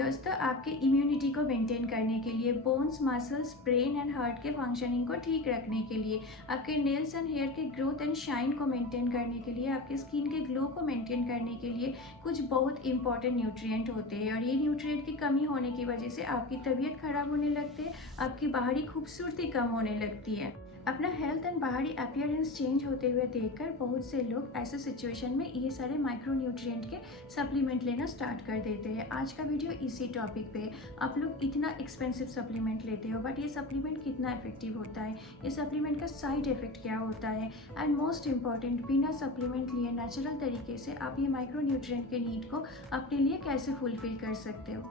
दोस्तों, आपके इम्यूनिटी को मेंटेन करने के लिए, bones, muscles, brain and heart के फंक्शनिंग को ठीक रखने के लिए, आपके नेल्स एंड हेयर के ग्रोथ एंड शाइन को मेंटेन करने के लिए, आपके स्किन के ग्लो को मेंटेन करने के लिए कुछ बहुत इंपॉर्टेंट न्यूट्रिएंट होते हैं। और ये न्यूट्रिएंट की कमी होने की वजह से आपकी तबीयत खराब होने लगती है, आपकी बाहरी खूबसूरती कम होने लगती है। अपना हेल्थ एंड बाहरी अपीयरेंस चेंज होते हुए देखकर बहुत से लोग ऐसे सिचुएशन में ये सारे माइक्रो न्यूट्रिएंट के सप्लीमेंट लेना स्टार्ट कर देते हैं। आज का वीडियो इसी टॉपिक पे है। आप लोग इतना एक्सपेंसिव सप्लीमेंट लेते हो, बट ये सप्लीमेंट कितना इफेक्टिव होता है, ये सप्लीमेंट का साइड इफेक्ट क्या होता है, एंड मोस्ट इम्पॉर्टेंट, बिना सप्लीमेंट लिए नेचुरल तरीके से आप ये माइक्रो न्यूट्रिएंट के नीड को अपने लिए कैसे फुलफिल कर सकते हो।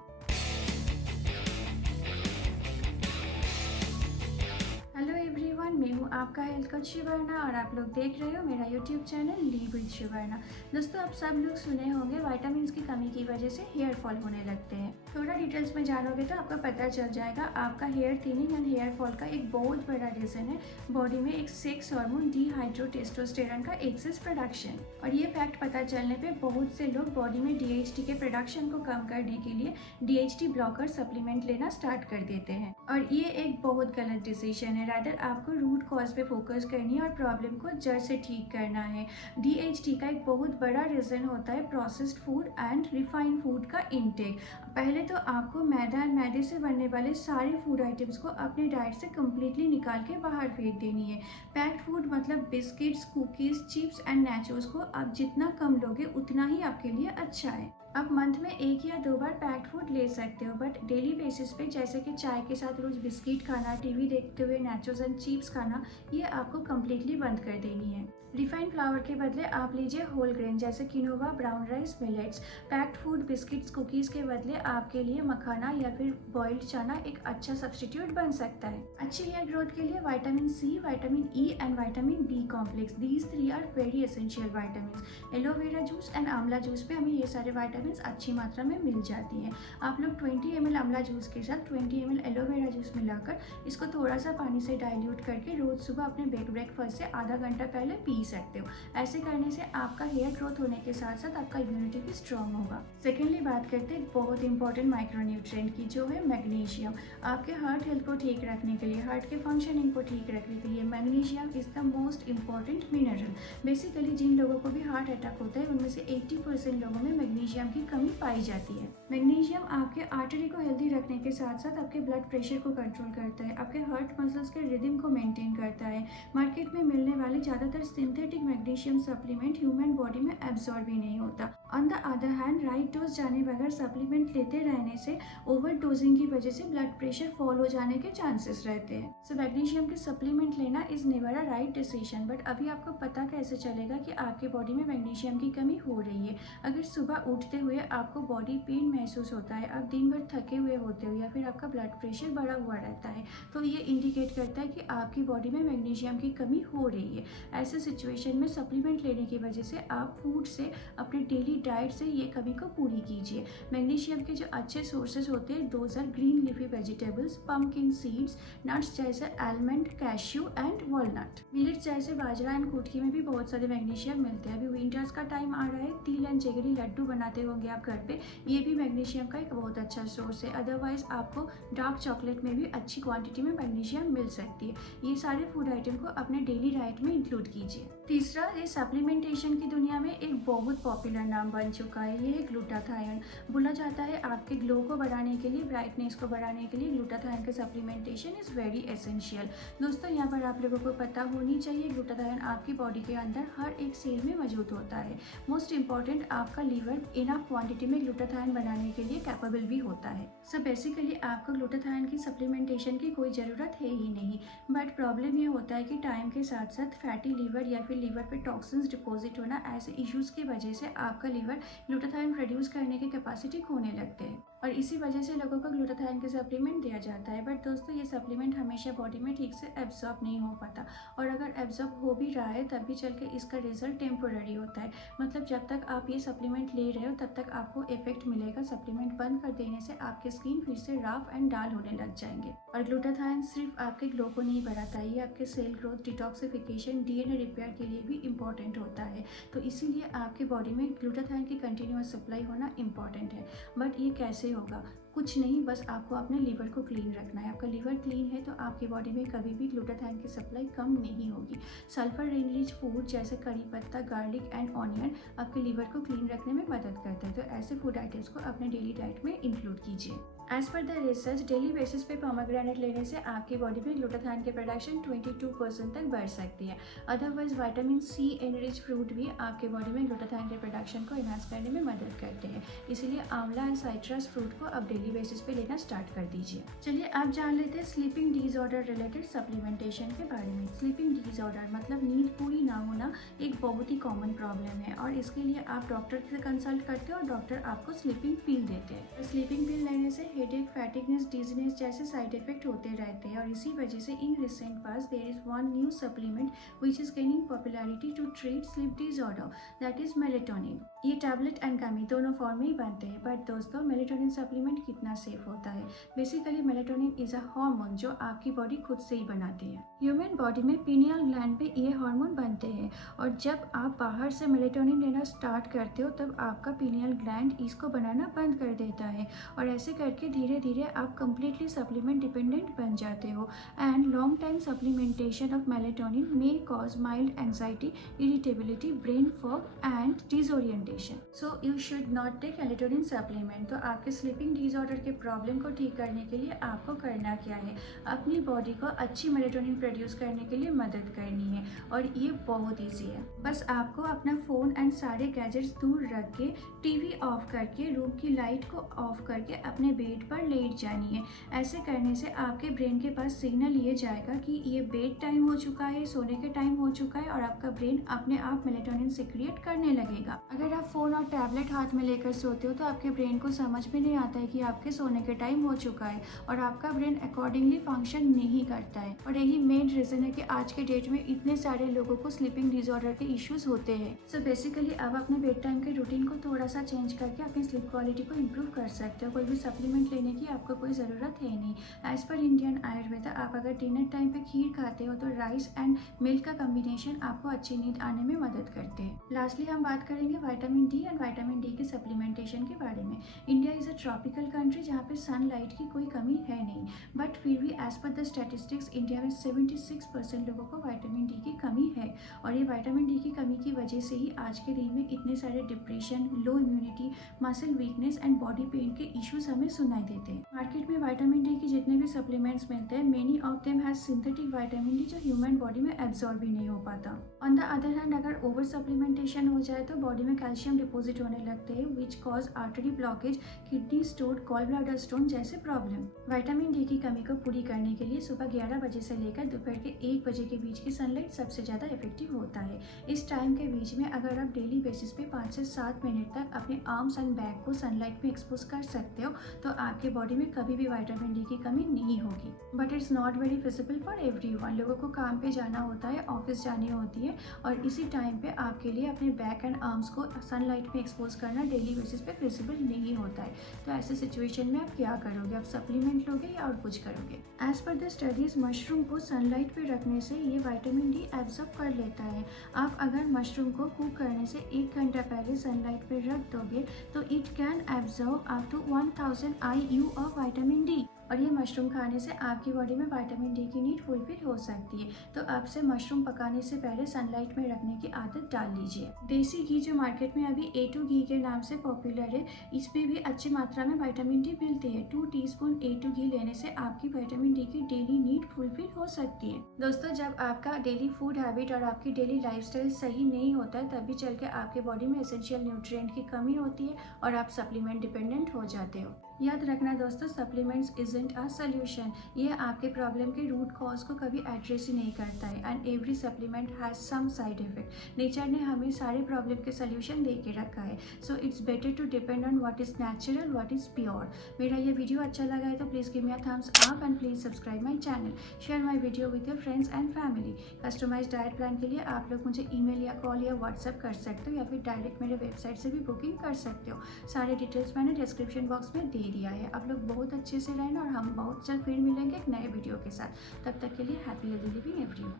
हेलो एवरीवन, मैं हूँ आपका हेल्थ कोच शिवर्णा और आप लोग देख रहे हो मेरा यूट्यूब चैनल लीव विद शिवर्णा। दोस्तों, आप सब लोग सुने होंगे विटामिन की कमी की वजह से हेयर फॉल होने लगते हैं। थोड़ा डिटेल्स में जानोगे तो आपको पता चल जाएगा। आपका hair thinning and hair fall का एक बहुत बड़ा रीजन है बॉडी में एक सेक्स हार्मोन डिहाइड्रोटेस्टोस्टेरॉन का एक्सेस प्रोडक्शन। और ये फैक्ट पता चलने पे बहुत से लोग बॉडी में DHT के प्रोडक्शन को कम करने के लिए DHT ब्लॉकर सप्लीमेंट लेना स्टार्ट कर देते हैं। और ये एक बहुत गलत डिसीजन है। रादर आपको रूट कॉज पे फोकस करनी है और प्रॉब्लम को जड़ से ठीक करना है। DHT का एक बहुत बड़ा रीजन होता है processed food and refined food का इनटेक। पहले तो आपको मैदा एंड मैदे से बनने वाले सारे फूड आइटम्स को अपने डाइट से कम्प्लीटली निकाल के बाहर फेंक देनी है। पैक्ड फूड मतलब बिस्किट्स, कुकीज, चिप्स एंड नैचोस को आप जितना कम लोगे उतना ही आपके लिए अच्छा है। आप मंथ में 1 या 2 बार पैक्ड फूड ले सकते हो, बट डेली बेसिस पे जैसे कि चाय के साथ रोज बिस्किट खाना, टीवी देखते हुए नैचोस एंड चिप्स खाना, ये आपको कम्प्लीटली बंद कर देनी है। रिफाइंड फ्लावर के बदले आप लीजिए होल ग्रेन जैसे quinoa, brown rice, millets. Packed food, biscuits, cookies के बदले आपके लिए मखाना या फिर बॉइल्ड चना एक अच्छा सब्स्टिट्यूट बन सकता है। अच्छी हेयर ग्रोथ के लिए vitamin C, vitamin E and vitamin B complex, these 3 are very essential vitamin. Aloe vera juice and amla juice पे हमें ये सारे विटामिन अच्छी मात्रा में मिल जाती है। आप लोग 20 ml आंवला जूस के साथ 20 ml एलोवेरा जूस मिलाकर इसको थोड़ा सा पानी से डाइल्यूट करके रोज सुबह अपने ब्रेकफास्ट से आधा घंटा पहले पी सकते हो। ऐसे करने से आपका हेयर ग्रोथ होने के साथ साथ आपका इम्यूनिटी भी स्ट्रांग होगा। सेकेंडली बात करते हैं बहुत इंपॉर्टेंट माइक्रो न्यूट्रिएंट की, जो है मैग्नीशियम। आपके हार्ट हेल्थ को ठीक रखने के लिए, हार्ट के फंक्शनिंग को ठीक रखने के लिए magnesium is the most important mineral. Basically जिन लोगों को भी हार्ट अटैक होता है उनमें से 80% लोगों में मैग्नीशियम की कमी पाई जाती है। मैग्नीशियम आपके आर्टरी को हेल्दी रखने के साथ साथ आपके ब्लड प्रेशर को कंट्रोल करता है, आपके हार्ट मसल्स के रिदम को मेंटेन करता है। मार्केट में मिलने वाले ज्यादातर synthetic magnesium supplement human body में एब्जॉर्ब भी नहीं होता। On the other hand, right dose जाने बगैर सप्लीमेंट लेते रहने से ओवर डोजिंग की वजह से ब्लड प्रेशर फॉल हो जाने के चांसेस रहते हैं। सो मैग्नीशियम के सप्लीमेंट लेना is never a right decision. But अभी आपको पता कैसे चलेगा कि आपके बॉडी में मैग्नीशियम की कमी हो रही है? अगर सुबह उठते हुए आपको बॉडी पेन महसूस होता है, आप दिन भर थके हुए होते हो, या फिर आपका ब्लड प्रेशर बढ़ा हुआ रहता है, तो ये इंडिकेट करता है कि आपकी बॉडी में मैग्नीशियम की कमी हो रही है। ऐसे सिचुएशन में सप्लीमेंट लेने की वजह से आप फूड से, अपने डेली डाइट से ये कमी को पूरी कीजिए। मैग्नीशियम के जो अच्छे सोर्सेज होते हैं those are green leafy vegetables, pumpkin seeds, nuts जैसे almond, cashew and walnut. Millets जैसे बाजरा एंड कुटकी में भी बहुत सारे मैग्नीशियम मिलते हैं। अभी विंटर्स का टाइम आ रहा है, तिल एंड जगरी लड्डू बनाते होंगे आप घर पे, ये भी मैग्नीशियम का एक बहुत अच्छा सोर्स है। अदरवाइज आपको डार्क चॉकलेट में भी अच्छी क्वांटिटी में मैग्नीशियम मिल सकती है। ये सारे फूड आइटम को अपने डेली डाइट में इंक्लूड कीजिए। तीसरा, ये सप्लीमेंटेशन की दुनिया में एक बहुत पॉपुलर नाम बन चुका है, ये है ग्लूटाथायोन। बोला जाता है आपके ग्लो को बढ़ाने के लिए, ब्राइटनेस को बढ़ाने के लिए ग्लूटाथायोन का सप्लीमेंटेशन इज वेरी एसेंशियल। दोस्तों, यहाँ पर आप लोगों को पता होनी चाहिए ग्लूटाथायोन आपकी बॉडी के अंदर हर एक सेल में मौजूद होता है। मोस्ट इम्पॉर्टेंट, आपका लीवर इनफ क्वांटिटी में ग्लूटाथायोन बनाने के लिए कैपेबल भी होता है। सो बेसिकली आपको ग्लूटाथायोन की सप्लीमेंटेशन की कोई ज़रूरत है ही नहीं। बट प्रॉब्लम ये होता है कि टाइम के साथ साथ फैटी लीवर या फिर लीवर पे टॉक्सिन्स डिपॉजिट होना, ऐसे इश्यूज की वजह से आपका लीवर ग्लूटाथायोन प्रोड्यूस करने की कैपेसिटी खोने लगते हैं और इसी वजह से लोगों को ग्लूटाथायोन के सप्लीमेंट दिया जाता है। बट दोस्तों, ये सप्लीमेंट हमेशा बॉडी में ठीक से एब्जॉर्ब नहीं हो पाता, और अगर एब्जॉर्ब हो भी रहा है तब भी चल के इसका रिजल्ट टेम्पोररी होता है। मतलब जब तक आप ये सप्लीमेंट ले रहे हो तब तक आपको इफेक्ट मिलेगा। सप्लीमेंट बंद कर देने से आपके स्किन फिर से रफ एंड डाल होने लग जाएंगे। और ग्लूटाथायोन सिर्फ आपके ग्लो को नहीं बढ़ाता, ये आपके cell growth, detoxification, DNA repair के लिए भी इम्पॉर्टेंट होता है। तो इसीलिए आपके बॉडी में ग्लूटाथायोन की कंटिन्यूअस सप्लाई होना इम्पॉर्टेंट है। बट ये कैसे कैसे होगा? कुछ नहीं, बस आपको अपने लीवर को क्लीन रखना है। आपका लीवर क्लीन है तो आपकी बॉडी में कभी भी ग्लूटाथाइन की सप्लाई कम नहीं होगी। सल्फर रिच फूड जैसे करी पत्ता, गार्लिक एंड ऑनियन आपके लीवर को क्लीन रखने में मदद करते हैं। तो ऐसे फूड आइटम्स को अपने डेली डाइट में इंक्लूड कीजिए। As per the research, daily basis पे पोमेग्रेनेट लेने से आपकी बॉडी में ग्लूटाथाइन की प्रोडक्शन 22% तक बढ़ सकती है। Otherwise vitamin C enrich fruit भी आपके बॉडी में ग्लूटाथाइन के प्रोडक्शन को एनहांस करने में मदद करते हैं। इसीलिए आंवला एंड साइट्रस फ्रूट को अब डेली बेसिस पे लेना स्टार्ट कर दीजिए। चलिए अब जान लेते हैं स्लीपिंग डिसऑर्डर रिलेटेड सप्लीमेंटेशन के बारे में। स्लीपिंग डिसऑर्डर मतलब नींद पूरी ना होना एक बहुत ही कॉमन प्रॉब्लम है और इसके लिए आप डॉक्टर से कंसल्ट करते हो और डॉक्टर आपको स्लीपिंग पिल देते हैं। स्लीपिंग पिल लेने से हेडेक, फैटिगनेस, डिजीनेस जैसे साइड इफेक्ट होते रहते हैं और इसी वजह से in recent past there is one new supplement which is gaining popularity to treat sleep disorder, that is melatonin. ये टैबलेट एंड गमी दोनों फॉर्म में ही बनते हैं। बट दोस्तों, मेलेटोनिन सप्लीमेंट कितना सेफ होता है? Basically melatonin is a hormone जो आपकी बॉडी खुद से ही बनाती है। ह्यूमन बॉडी में पीनियल ग्लैंड पे ये हार्मोन बनते हैं और जब आप बाहर से मेलेटोनिन लेना स्टार्ट करते हो तब आपका पीनियल ग्लैंड इसको बनाना बंद कर देता है और ऐसे करके धीरे धीरे आप कम्प्लीटली सप्लीमेंट डिपेंडेंट बन जाते हो। And long time supplementation of melatonin may cause mild anxiety, irritability, brain fog and disorientation. So you should not take melatonin supplement. तो आपके स्लीपिंग डिसऑर्डर के प्रॉब्लम को ठीक करने के लिए आपको करना क्या है? अपनी बॉडी को अच्छी मेलेटोनिन प्रोड्यूस करने के लिए मदद करनी है और ये बहुत ईजी है। बस आपको अपना फ़ोन एंड सारे गैजेट्स दूर रख के, टीवी ऑफ करके, रूम की लाइट को ऑफ करके अपने बेड पर लेट जानी है। ऐसे करने से आपके ब्रेन के पास सिग्नल ये जाएगा कि ये बेड टाइम हो चुका है, सोने के टाइम हो चुका है और आपका ब्रेन अपने आप मेलेटोनिन सिक्रिएट करने लगेगा। अगर आप फ़ोन और टैबलेट हाथ में लेकर सोते हो तो आपके ब्रेन को समझ में नहीं आता है कि आपके सोने के टाइम हो चुका है और आपका ब्रेन अकॉर्डिंगली फंक्शन नहीं करता है और यही मेन रीज़न है कि आज के डेट में इतने सारे लोगों को स्लीपिंग डिसऑर्डर के इश्यूज होते हैं। सो बेसिकली आप अपने बेड टाइम के रूटीन को थोड़ा सा चेंज करके अपनी स्लीप क्वालिटी को इम्प्रूव कर सकते हो। कोई भी सप्लीमेंट लेने की आपको कोई ज़रूरत है नहीं। एज पर इंडियन आयुर्वेदा, आप अगर डिनर टाइम पे खीर खाते हो तो राइस एंड मिल्क का कम्बिनेशन आपको अच्छी नींद आने में मदद करते हैं। लास्टली हम बात करेंगे vitamin D and vitamin D के सप्लीमेंटेशन के बारे में। India is a tropical country जहाँ पे सनलाइट की कोई कमी है नहीं, बट फिर भी as per the statistics India में 76% लोगों को विटामिन डी की कमी है और ये विटामिन डी की कमी की वजह से ही आज के दिन में इतने सारे depression, low immunity, muscle weakness and body pain के इश्यूज हमें सुनाई देते हैं। मार्केट में विटामिन डी के जितने भी सप्लीमेंट्स मिलते हैं, many of them has synthetic vitamin D जो ह्यूमन बॉडी में एब्जॉर्ब भी नहीं हो पाता। ऑन द अदर हैंड, अगर ओवर सप्लीमेंटेशन हो जाए तो बॉडी में कैल्शियम डिपोजिट होने लगते हैं which cause artery blockage, kidney stone, gall bladder stone जैसे प्रॉब्लम। विटामिन डी की कमी को पूरी करने के लिए सुबह 11 बजे से लेकर दोपहर के 1 बजे के बीच की सनलाइट सबसे ज़्यादा इफेक्टिव होता है। इस टाइम के बीच में अगर आप डेली बेसिस पे 5 से 7 मिनट तक अपने आर्म्स एंड बैक को सनलाइट में एक्सपोज कर सकते हो तो आपके बॉडी में कभी भी विटामिन डी की कमी नहीं होगी। But it's not very feasible for everyone. लोगों को काम पे जाना होता है, ऑफिस जानी होती है और इसी टाइम पे आपके लिए अपने बैक एंड आर्म्स को सनलाइट में एक्सपोज करना डेली बेसिस पे फिजिबल नहीं होता है। तो ऐसे सिचुएशन में आप क्या करोगे? आप सप्लीमेंट लोगे या और कुछ करोगे? As per the studies, mushroom को सनलाइट पे रखने से ये विटामिन डी एब्जॉर्ब कर लेता है। आप अगर मशरूम को कुक करने से 1 घंटा पहले सनलाइट पे रख दोगे तो it can absorb up to 1000 IU of vitamin D और ये मशरूम खाने से आपकी बॉडी में विटामिन डी की नीड फुलफिल हो सकती है। तो अब से मशरूम पकाने से पहले सनलाइट में रखने की आदत डाल लीजिए। देसी घी जो मार्केट में अभी A2 घी के नाम से पॉपुलर है, इसमें भी अच्छी मात्रा में विटामिन डी मिलती है। 2 टीस्पून A2 घी लेने से आपकी विटामिन डी की डेली नीड फुलफिल हो सकती है। दोस्तों, जब आपका डेली फूड हैबिट और आपकी डेली लाइफस्टाइल सही नहीं होता है तभी चल के आपके बॉडी में एसेंशियल न्यूट्रिएंट की कमी होती है और आप सप्लीमेंट डिपेंडेंट हो जाते हो। याद रखना दोस्तों, सप्लीमेंट्स इजंट अ सोल्यूशन। ये आपके प्रॉब्लम के रूट कॉज को कभी एड्रेस ही नहीं करता है and every supplement has some side effect. Nature ने हमें सारे प्रॉब्लम के सोल्यूशन दे के रखा है। So it's better to depend on what is natural, what is pure. मेरा ये वीडियो अच्छा लगा है तो please give me a thumbs up and please subscribe my channel. Share my video with your friends and family. Customise diet plan के लिए आप लोग मुझे ईमेल या कॉल या व्हाट्सएप कर सकते हो या फिर डायरेक्ट मेरे वेबसाइट से भी बुकिंग कर सकते हो। सारे डिटेल्स मैंने डिस्क्रिप्शन बॉक्स में दे दिया है। आप लोग बहुत अच्छे से रहना और हम बहुत जल्द फिर मिलेंगे एक नए वीडियो के साथ। तब तक के लिए हैप्पी हेल्दी लिविंग एवरीवन।